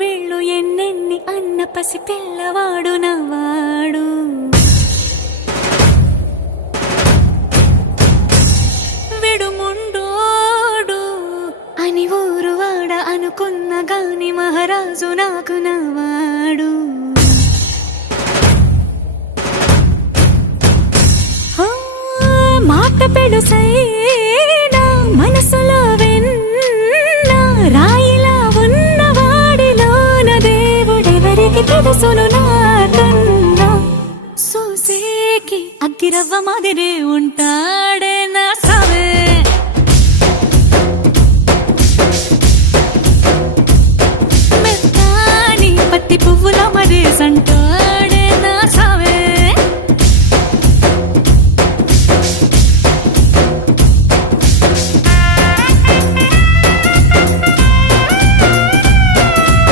వేళ్ళు ఎన్నెన్ని అన్న పసి పిల్లవాడు నవాడు విడుముండోడు అని ఊరు వాడ అనుకున్న గాని మహారాజు నాకు నవాడు. మాట పెడుసైనా మనసులో వెన్న రాయిలా ఉన్నవాడిలోన దేవుడెవరికి తెలుసును నాకన్నా. సూసేకి అగ్గిరవ్వ మాదిరే ఉంటా